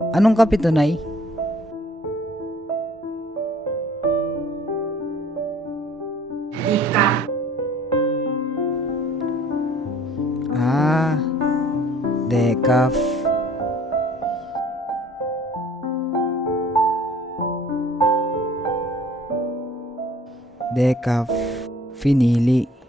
Anong kape to, Nay? Decaf. Ah, decaf. Decaf. Finili.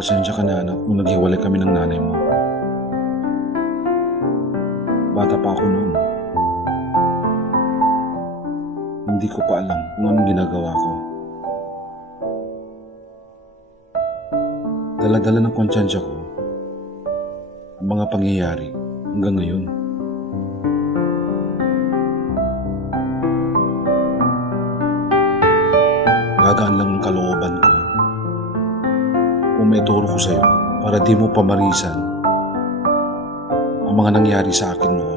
Pasensya ka na anak nung naghiwalay kami ng nanay mo. Bata pa ako noon. Hindi ko pa alam kung anong ginagawa ko. Dala-dala ng konsyensya ko ang mga pangyayari hanggang ngayon. Gagaan lang ng kalooban ko kung may turo ko sa'yo para di mo pamarisan ang mga nangyari sa akin noon.